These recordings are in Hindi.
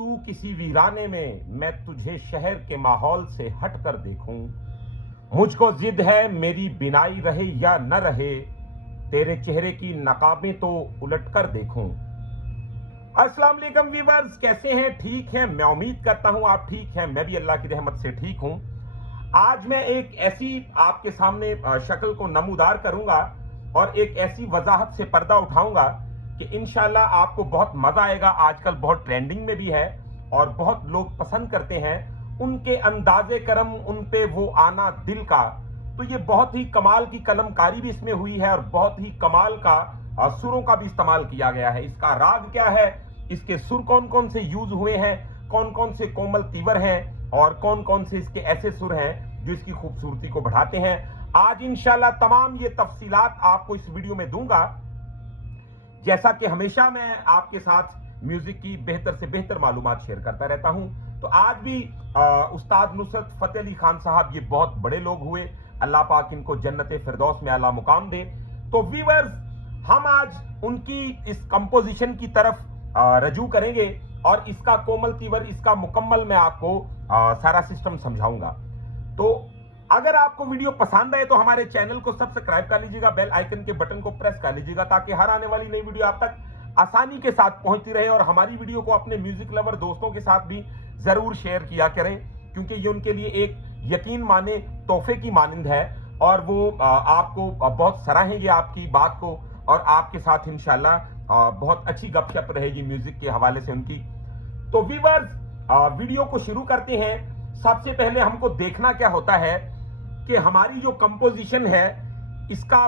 तू किसी वीराने में, मैं तुझे शहर के माहौल से हट कर देखूं। मुझको जिद है मेरी बिनाई रहे या न रहे, तेरे चेहरे की नकाबें तो उलट कर देखूं। अस्सलाम वालेकुम व्यूअर्स, कैसे हैं? ठीक हैं? मैं उम्मीद करता हूं आप ठीक हैं। मैं भी अल्लाह की रहमत से ठीक हूं। आज मैं एक ऐसी आपके सामने शक्ल को नमूदार करूंगा और एक ऐसी वजाहत से पर्दा उठाऊंगा कि इंशाल्लाह आपको बहुत मजा आएगा। आजकल बहुत ट्रेंडिंग में भी है और बहुत लोग पसंद करते हैं। उनके अंदाजे करम, उन पे वो आना दिल का, तो ये बहुत ही कमाल की कलमकारी भी इसमें हुई है और बहुत ही कमाल का सुरों का भी इस्तेमाल किया गया है। इसका राग क्या है, इसके सुर कौन कौन से यूज हुए हैं, कौन कौन से कोमल तीवर हैं और कौन कौन से इसके ऐसे सुर हैं जो इसकी खूबसूरती को बढ़ाते हैं। आज इंशाल्लाह तमाम ये तफसीलात आपको इस वीडियो में दूंगा। जैसा कि हमेशा मैं आपके साथ म्यूजिक की बेहतर से बेहतर मालूमात शेयर करता रहता हूं, तो आज भी उस्ताद नुसरत फतेह अली खान साहब, ये बहुत बड़े लोग हुए, अल्लाह पाक इनको जन्नत फिरदौस में आला मुकाम दे। तो व्यूअर्स, हम आज उनकी इस कंपोजिशन की तरफ रजू करेंगे और इसका कोमल तीवर, इसका मुकम्मल मैं आपको सारा सिस्टम समझाऊंगा। तो अगर आपको वीडियो पसंद आए तो हमारे चैनल को सब्सक्राइब कर लीजिएगा, बेल आइकन के बटन को प्रेस कर लीजिएगा ताकि हर आने वाली नई वीडियो आप तक आसानी के साथ पहुंचती रहे। और हमारी वीडियो को अपने म्यूजिक लवर दोस्तों के साथ भी जरूर शेयर किया करें, क्योंकि ये उनके लिए एक यकीन माने तोहफे की मानिंद है और वो आपको बहुत सराहेंगे आपकी बात को और आपके साथ इंशाल्लाह बहुत अच्छी गपशप रहेगी म्यूजिक के हवाले से उनकी। तो व्यूअर्स, वीडियो को शुरू करते हैं। सबसे पहले हमको देखना क्या होता है कि हमारी जो कंपोजिशन है, इसका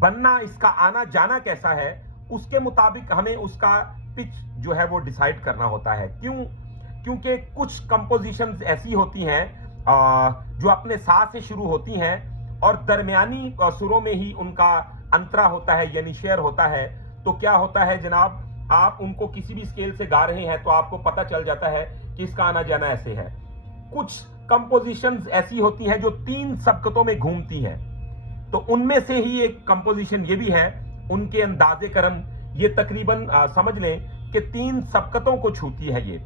बनना, इसका आना जाना कैसा है, उसके मुताबिक हमें उसका पिच जो है वो डिसाइड करना होता है। क्योंकि कुछ कंपोजिशंस ऐसी होती हैं जो अपने सा से शुरू होती हैं और दरमियानी सुरों में ही उनका अंतरा होता है, यानी शेयर होता है। तो क्या होता है जनाब, आप उनको किसी भी स्केल से गा रहे हैं तो आपको पता चल जाता है कि इसका आना जाना ऐसे है। कुछ कंपोजिशंस ऐसी होती हैं जो 3 सबकतों में घूमती हैं, तो उनमें से ही एक कंपोजिशन ये भी है। उनके अंदाजे करम ये तकरीबन समझ लें कि 3 सबकतों को छूती है ये।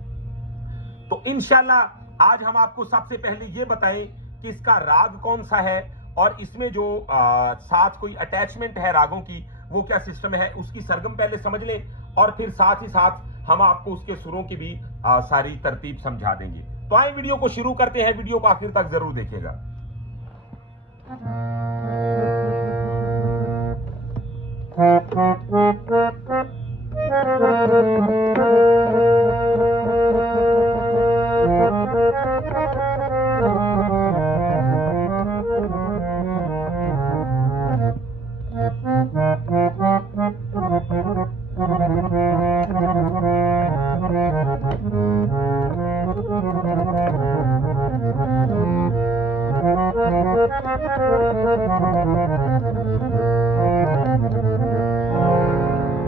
तो इंशाल्लाह आज हम आपको सबसे पहले ये बताएं कि इसका राग कौन सा है और इसमें जो साथ कोई अटैचमेंट है रागों की, वो क्या सिस्टम है, उसकी सरगम पहले समझ लें और फिर साथ ही साथ हम आपको उसके सुरों की भी सारी तरतीब समझा देंगे। तो आए वीडियो को शुरू करते हैं। वीडियो को आखिर तक जरूर देखिएगा।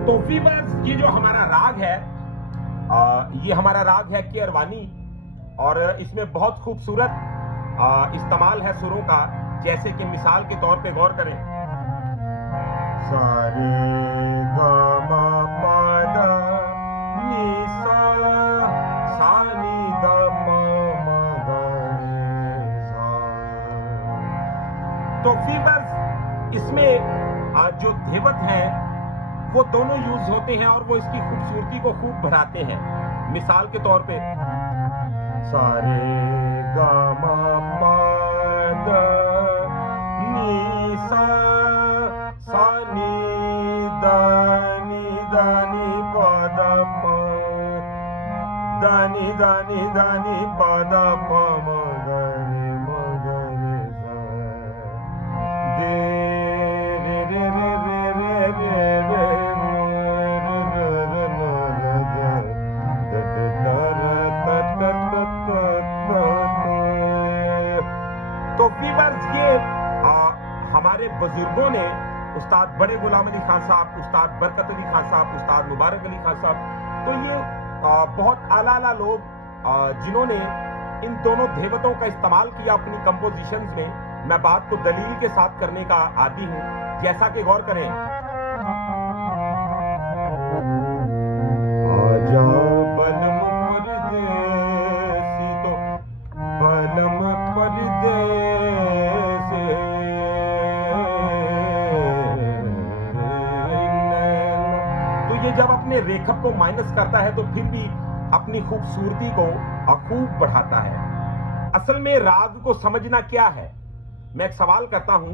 तो व्यूअर्स, ये जो हमारा राग है, ये हमारा राग है केरवानी और इसमें बहुत खूबसूरत इस्तेमाल है सुरों का। जैसे कि मिसाल के तौर पे गौर करें, सारे गा मा पा दा नी सा सा नी दा मा मा गा रे सा। तो व्यूअर्स, इसमें जो धेवत हैं वो दोनों यूज होते हैं और वो इसकी खूबसूरती को खूब बढ़ाते हैं। मिसाल के तौर पे सारे गा मा पा दा नी सा सा नी दा नी पा दा पा दा नी पा दा पा म गा रे सा दे रे रे रे रे रे तो व्यूअर्स, ये हमारे बुजुर्गों ने, उस्ताद बड़े गुलाम अली खान साहब, उस्ताद बरकत अली खान साहब, उस्ताद मुबारक अली खान साहब, तो ये बहुत आला आला लोग जिन्होंने इन दोनों धेवतों का इस्तेमाल किया अपनी कंपोजिशंस में। मैं बात को दलील के साथ करने का आदी हूं, जैसा कि गौर करें, आजा बलम रेखक को माइनस करता है तो फिर भी अपनी खूबसूरती को खूब बढ़ाता है। असल में राग को समझना क्या है? मैं एक सवाल करता हूं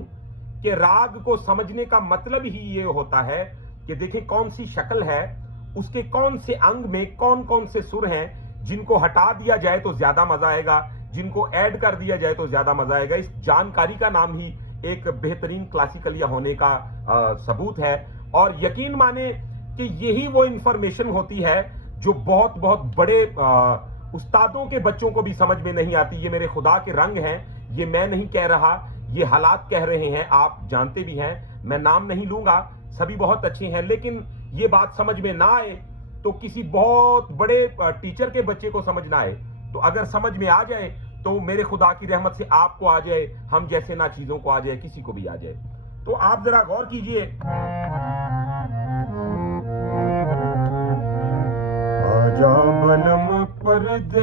कि राग को समझने का मतलब ही ये होता है कि देखिए कौन सी शक्ल है, उसके कौन से अंग में कौन कौन से सुर हैं, जिनको हटा दिया जाए तो ज्यादा मजा आएगा, जिनको ऐड कर दिया जाए तो ज्यादा मजा आएगा। इस जानकारी का नाम ही एक बेहतरीन क्लासिकलिया होने का सबूत है। और यकीन माने कि यही वो इंफॉर्मेशन होती है जो बहुत बहुत बड़े उस्तादों के बच्चों को भी समझ में नहीं आती। ये मेरे खुदा के रंग हैं, ये मैं नहीं कह रहा, ये हालात कह रहे हैं, आप जानते भी हैं, मैं नाम नहीं लूंगा, सभी बहुत अच्छे हैं। लेकिन ये बात समझ में ना आए तो किसी बहुत बड़े टीचर के बच्चे को समझ ना आए, तो अगर समझ में आ जाए तो मेरे खुदा की रहमत से आपको आ जाए, हम जैसे ना चीजों को आ जाए, किसी को भी आ जाए। तो आप जरा गौर कीजिए। आजा बनम परदेसी,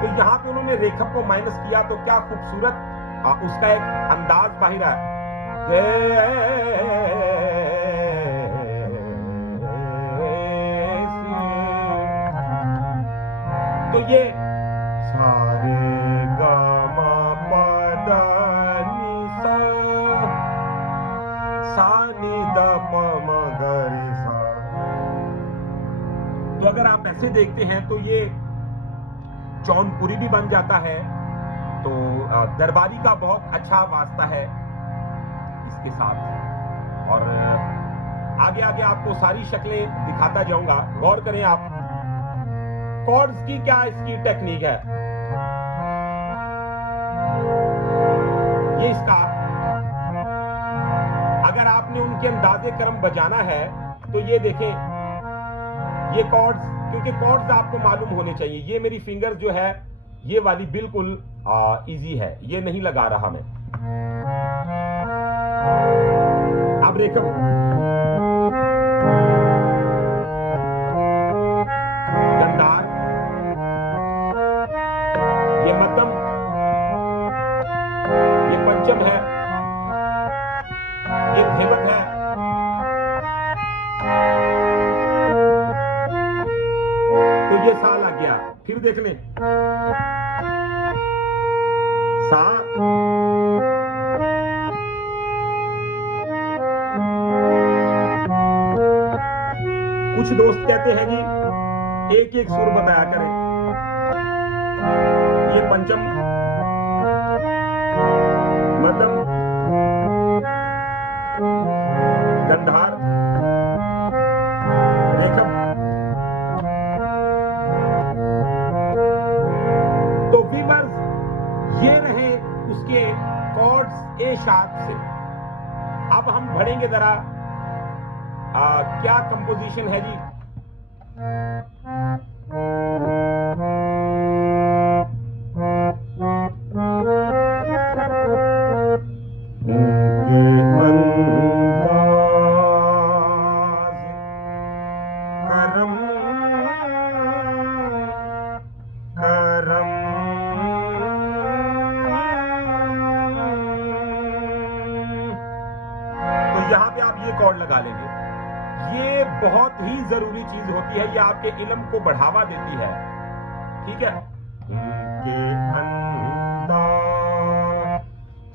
तो यहां पे उन्होंने रेखक को माइनस किया तो क्या खूबसूरत उसका एक अंदाज बाहर है। तो ये सारे गामा पदा निसा सानी दा प म ग रे सा। तो अगर आप ऐसे देखते हैं तो ये जौनपुरी भी बन जाता है। तो दरबारी का बहुत अच्छा वास्ता है इसके साथ। और आगे आगे आपको सारी शक्लें दिखाता जाऊंगा, गौर करें आप। कॉर्ड्स की क्या इसकी टेक्निक है, ये इसका अगर आपने उनके अंदाजे क्रम बजाना है तो ये देखें, ये कॉर्ड्स, क्योंकि कॉर्ड्स आपको मालूम होने चाहिए। ये मेरी फिंगर जो है ये वाली बिल्कुल इजी है, ये नहीं लगा रहा मैं। अब देखो गंधार, ये मध्यम, ये पंचम है, ये धेवत है, तो ये सा लग गया। फिर देख लें सा, कुछ दोस्त कहते हैं जी एक एक सुर बताया करें। ये पंचम, मध्यम, गंधार, रेखम। तो वीवर्स ये रहे उसके कॉर्ड्स ए शार्प से। अब हम बढ़ेंगे जरा, क्या कंपोजिशन है जी। यहां पे आप ये कॉर्ड लगा लेंगे, ये बहुत ही जरूरी चीज होती है, ये आपके इल्म को बढ़ावा देती है, ठीक है। उनके अंदाज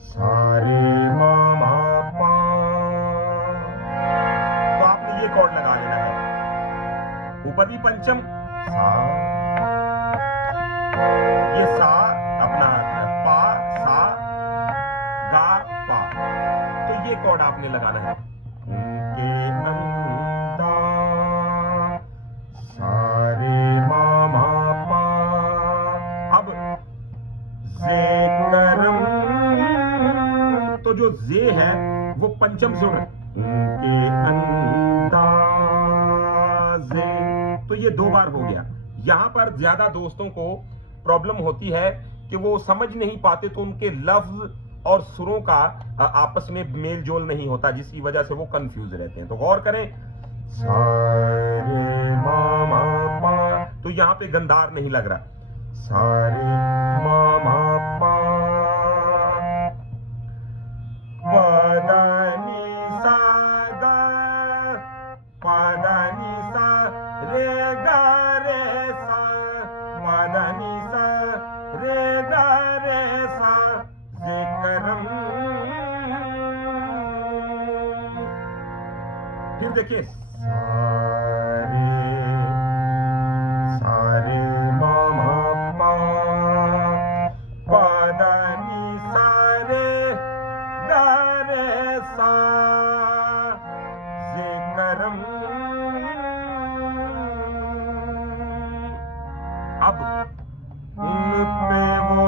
सारे मामा पा, तो आपने ये कॉर्ड लगा लेना है। ऊपर भी पंचम सा, ये सा अपना पा सा गा पा, तो ये कॉर्ड आपने लगाना है। उनके अंदाज सारे मामा पा। अब जे करम, तो जो जे है वो पंचम सुर, उनके अंदाजे, तो ये 2 बार हो गया। यहां पर ज्यादा दोस्तों को प्रॉब्लम होती है कि वो समझ नहीं पाते, तो उनके लफ्ज और सुरों का आपस में मेल जोल नहीं होता, जिसकी वजह से वो कंफ्यूज रहते हैं। तो गौर करें, सारे मामा पा, तो यहां पे गंधार नहीं लग रहा, सारे मामा पा, फिर देखिए सारे सारे मामा पा पादानी सारे गारे सा जे करम। अब उन पे वो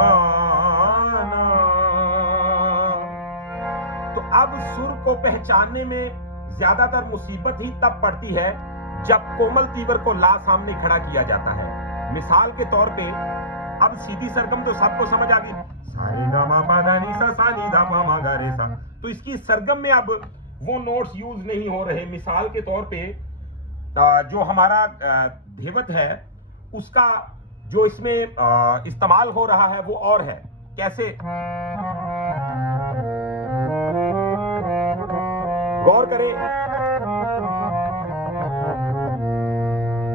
आना। तो अब सुर को पहचानने में ज्यादातर मुसीबत ही तब पड़ती है जब कोमल तीवर को ला सामने खड़ा किया जाता है। मिसाल के तौर पे अब सीधी सरगम तो सबको समझ आ गई, सारे गा मा पा धा नी सा नी धा पा मा गा रे सा। तो इसकी सरगम में अब वो नोट्स यूज नहीं हो रहे। मिसाल के तौर पे जो हमारा धेवत है उसका जो इसमें इस्तेमाल हो रहा है वो और है। कैसे? गौर करें,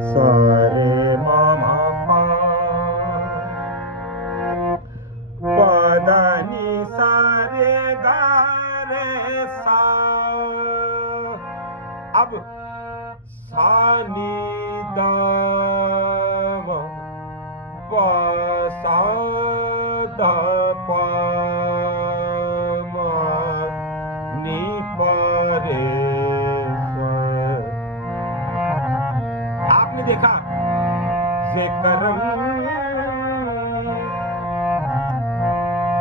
सारे मामा पा पादानी सारे गा रे सा। अब सा नी दा पा सा दा पा मा नी पा रे सा। आपने देखा जे करम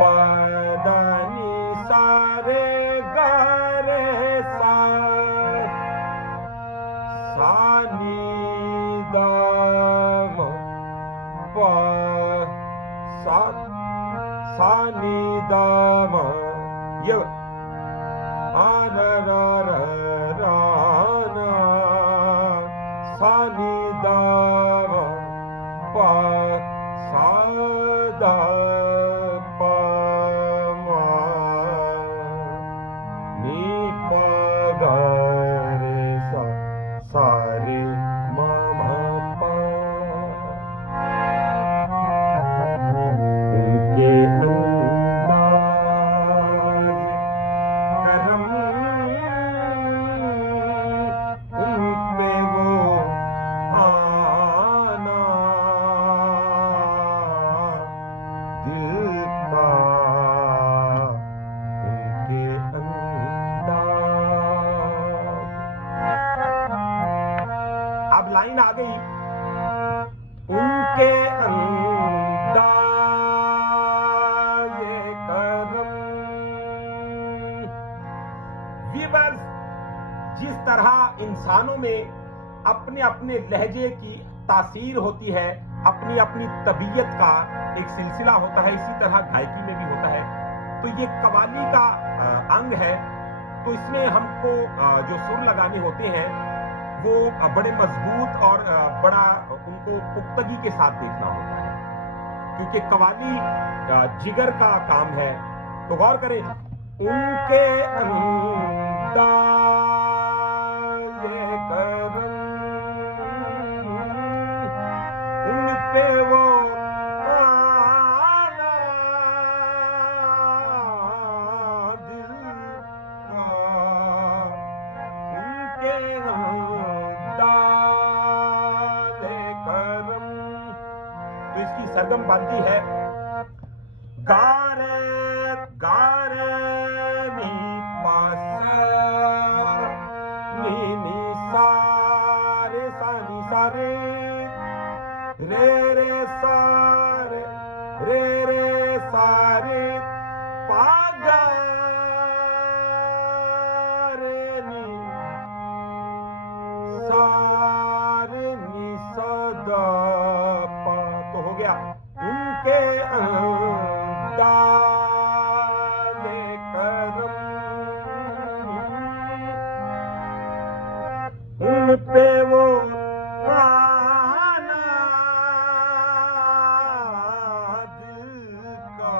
पादानी सारे गा रे सा सा नी दा पा सा नी दा मा। ये आ रा रा रा रा ना सा नी दा मा पा सा दा पा मा नी पा गा रे सा सारे मामा पा। उनके अंदाज करम उन पे वो आना दिल का उनके अंदाज। अब लाइन आ गई, उनके अंदाज करम। व्यूअर्स, जिस तरह इंसानों में अपने अपने लहजे की तासीर होती है, अपनी अपनी तबीयत का एक सिलसिला होता है, इसी तरह गायकी में भी होता है। तो ये कव्वाली का अंग है। तो इसमें हमको जो सुर लगाने होते हैं वो बड़े मजबूत और बड़ा उनको पुख्तगी के साथ देखना होता है, क्योंकि कव्वाली जिगर का काम है। तो गौर करें, उनके अंदाज़ करम उन पे वो आना दिल का उनके अंदाज़ करम। तो इसकी सरगम बनती है गारे गारे नी पासा नी नी सारे सा नी सारे रे रे सारे रे रे सारे पागा रे नी सारे नी सदा पा। तो हो गया उनके अंदाज़ करम उन पे वो आना दिल का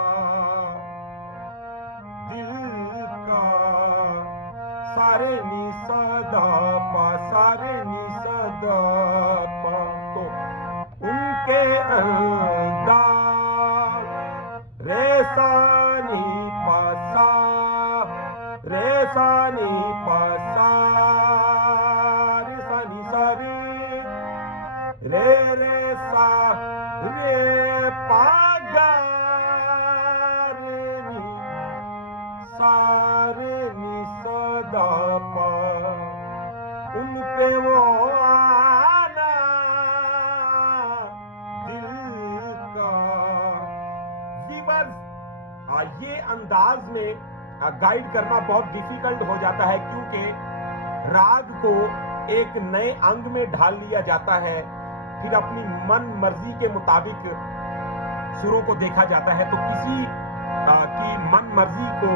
सारे नी सदा पा सारे नी सदा पा। तो उनके अंदाज़ रे सा नी पा सा पा, उन पे वो आना दिल का। व्यूअर्स, ये अंदाज में गाइड करना बहुत डिफिकल्ट हो जाता है, क्योंकि राग को एक नए अंग में ढाल लिया जाता है, फिर अपनी मन मर्जी के मुताबिक सुरों को देखा जाता है, तो किसी की मन मर्जी को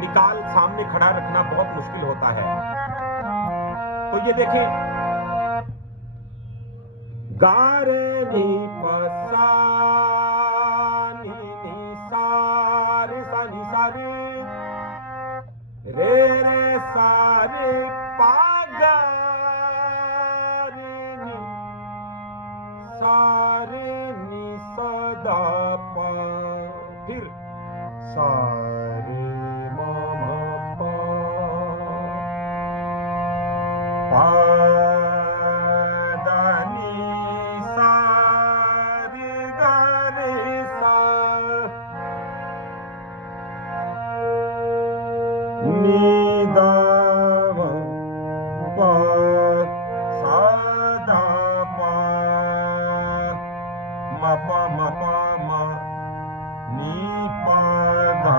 निकाल सामने खड़ा रखना बहुत मुश्किल होता है। तो ये देखें, गा रे नी पा नी नी सा रे सा नी सा रे सा रे पा गा रे नी सा रे नी सा दा पा, फिर सा रे मा मा पा, पा दा नी सा रे गा रे सा, नी दा पा सा दा पा, मा पा मा पा मा, नी पा गा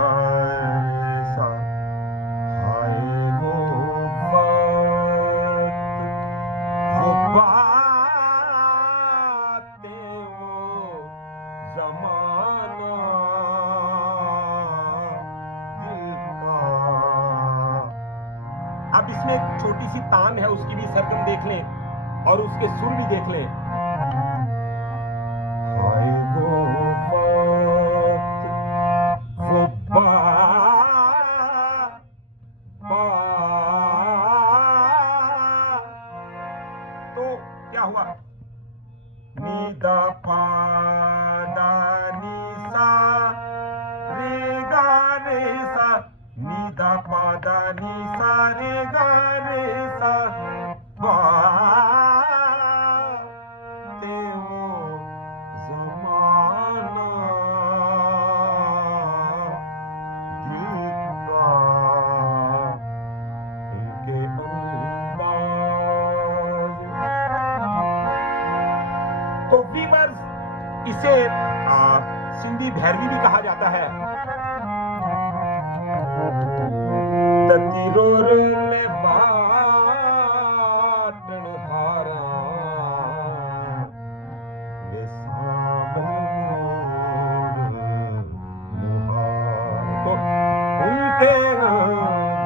रे सा। हाय वो बातें, वो जमाना दिल का। अब इसमें एक छोटी सी तान है, उसकी भी सरगम देख लें और उसके सुर भी देख लें। हाय वो तो क्या हुआ, नी दा पा दा नी सा रे गा रे सा, नी दा पा दा नी सा रे गा रे सा, पा ते वो जमाना दिल का, उनके तो व्यूअर्स, इसे सिंधी भैरवी भी कहा जाता है। ततिरोर में बाटण हारा, वे सावन मुहार, तो उनके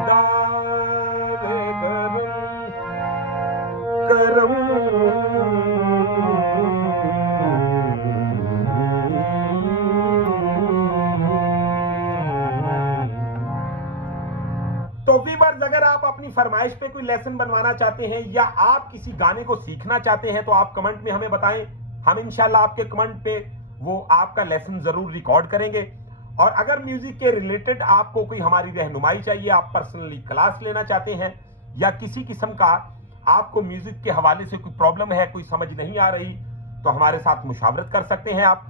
दावे करम तो व्यूअर्स, अगर आप अपनी फरमाइश पे कोई लेसन बनवाना चाहते हैं या आप किसी गाने को सीखना चाहते हैं, तो आप कमेंट में हमें बताएं। हम इंशाल्लाह आपके कमेंट पे वो आपका लेसन जरूर रिकॉर्ड करेंगे। और अगर म्यूजिक के रिलेटेड आपको कोई हमारी रहनुमाई चाहिए, आप पर्सनली क्लास लेना चाहते हैं, या किसी किस्म का आपको म्यूजिक के हवाले से कोई प्रॉब्लम है, कोई समझ नहीं आ रही, तो हमारे साथ मुशावरत कर सकते हैं आप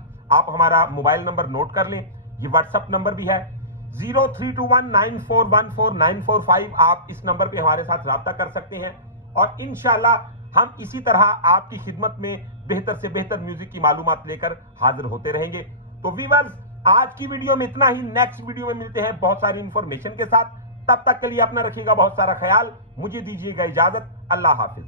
हमारा मोबाइल नंबर नोट कर लें, ये व्हाट्सएप नंबर भी है 0321941495। आप इस नंबर पे हमारे साथ राब्ता कर सकते हैं और इंशाल्लाह हम इसी तरह आपकी खिदमत में बेहतर से बेहतर म्यूजिक की मालूमात लेकर हाजिर होते रहेंगे। तो व्यूअर्स, आज की वीडियो में इतना ही। नेक्स्ट वीडियो में मिलते हैं बहुत सारी इंफॉर्मेशन के साथ। तब तक के लिए अपना रखिएगा बहुत सारा ख्याल। मुझे दीजिएगा इजाजत। अल्लाह हाफिज।